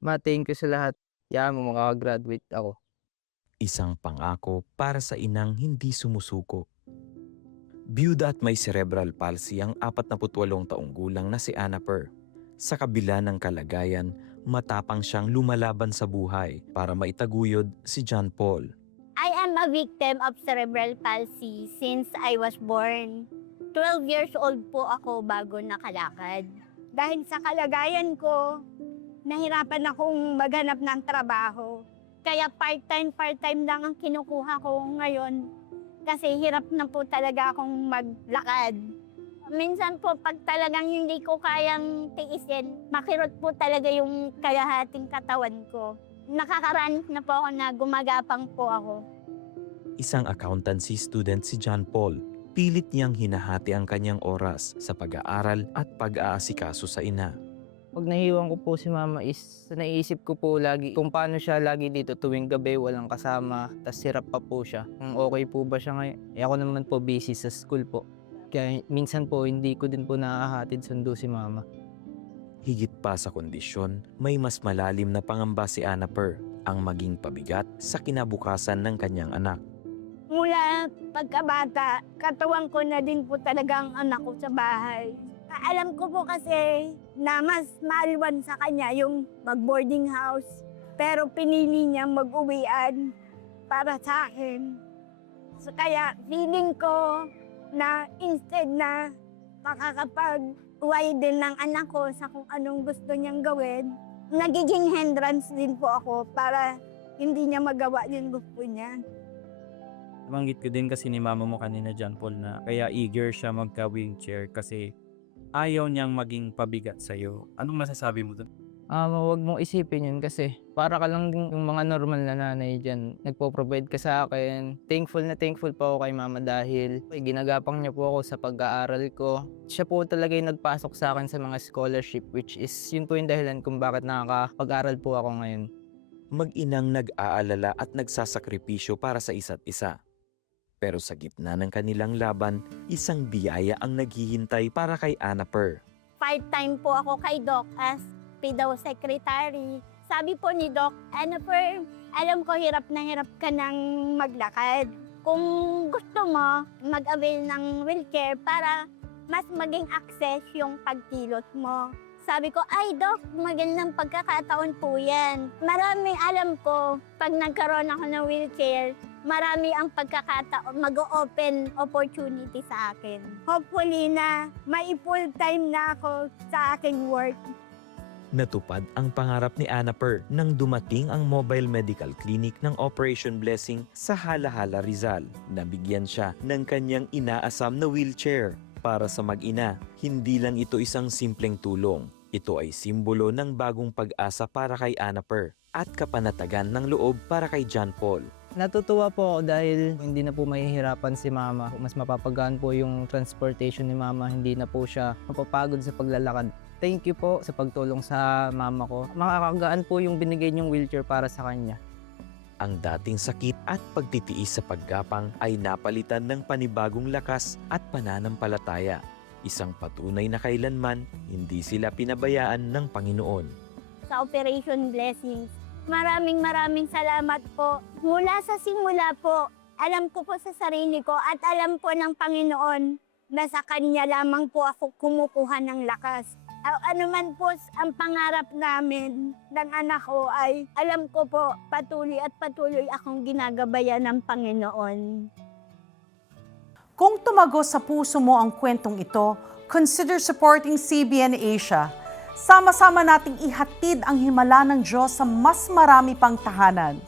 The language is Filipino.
Ma-thank you sa lahat. Hayaan mo makaka-graduate ako. Isang pangako para sa inang hindi sumusuko. Biyuda at may cerebral palsy ang 48 taong gulang na si Anna Per. Sa kabila ng kalagayan, matapang siyang lumalaban sa buhay para maitaguyod si John Paul. I am a victim of cerebral palsy since I was born. 12 years old po ako bago nakalakad. Dahil sa kalagayan ko, nahirapan akong maghanap ng trabaho. Kaya part-time lang ang kinukuha ko ngayon. Kasi hirap na po talaga akong maglakad. Minsan po, pag talagang hindi ko kayang tiisin, makirot po talaga yung kalahating katawan ko. Nakakaranas na po ako na gumagapang po ako. Isang accountancy student si John Paul. Pilit niyang hinahati ang kanyang oras sa pag-aaral at pag-aasikaso sa ina. Pag nahiwan ko po si mama is naiisip ko po lagi kung paano siya lagi dito tuwing gabi walang kasama, tas hirap pa po siya. Kung okay po ba siya ngayon? Ako naman po busy sa school po. Kaya minsan po hindi ko din po nakahatid sundo si mama. Higit pa sa kondisyon, may mas malalim na pangamba si Anna Per, ang maging pabigat sa kinabukasan ng kanyang anak. Mula pagkabata, katuwang ko na din po talagang anak ko sa bahay. Alam ko po kasi na mas maaliwan sa kanya yung mag-boarding house. Pero pinili niya mag-uwian para sa akin. So kaya feeling ko na instead na makakapag-uwi din ng anak ko sa kung anong gusto niyang gawin, nagiging hindrance din po ako para hindi niya magawa yung gusto niya. Nabanggit ko din kasi ni mama mo kanina, John Paul, na kaya eager siya magka-wheelchair kasi ayaw niyang maging pabigat sa'yo. Anong masasabi mo dun? Huwag mong isipin yun kasi para ka lang din yung mga normal na nanay dyan. Nagpo-provide ka sa akin. Thankful na thankful po ako kay mama dahil ginagapang niya po ako sa pag-aaral ko. Siya po talaga yung nagpasok sa akin sa mga scholarship which is yun po yung dahilan kung bakit nakakapag-aral po ako ngayon. Mag-inang nag-aalala at nagsasakripisyo para sa isa't isa. Pero sa gitna ng kanilang laban, isang biyaya ang naghihintay para kay Anna Per. Part-time po ako kay Doc as PIDAW secretary. Sabi po ni Doc, Anna Per, alam ko hirap ka ng maglakad. Kung gusto mo, mag-avail ng wheelchair para mas maging access yung pagkilot mo. Sabi ko, ay Doc, magandang pagkakataon po yan. Maraming alam ko, pag nagkaroon ako ng wheelchair, marami ang pagkakataon, mag-open opportunity sa akin. Hopefully na may full time na ako sa aking work. Natupad ang pangarap ni Anna Per nang dumating ang mobile medical clinic ng Operation Blessing sa Halahala, Rizal. Nabigyan siya ng kanyang inaasam na wheelchair. Para sa mag-ina, hindi lang ito isang simpleng tulong. Ito ay simbolo ng bagong pag-asa para kay Anna Per at kapanatagan ng loob para kay John Paul. Natutuwa po ako dahil hindi na po mahihirapan si mama. Mas mapapagaan po yung transportation ni mama. Hindi na po siya mapapagod sa paglalakad. Thank you po sa pagtulong sa mama ko. Makakagaan po yung binigay niyong wheelchair para sa kanya. Ang dating sakit at pagtitiis sa paggapang ay napalitan ng panibagong lakas at pananampalataya. Isang patunay na kailanman hindi sila pinabayaan ng Panginoon. Sa Operation Blessings, maraming salamat po. Mula sa simula po, alam ko po sa sarili ko at alam po ng Panginoon na sa Kanya lamang po ako kumukuha ng lakas. Ano man po ang pangarap namin ng anak ko ay alam ko po patuloy akong ginagabayan ng Panginoon. Kung tumagos sa puso mo ang kwentong ito, consider supporting CBN Asia. Sama-sama nating ihatid ang himala ng Diyos sa mas marami pang tahanan.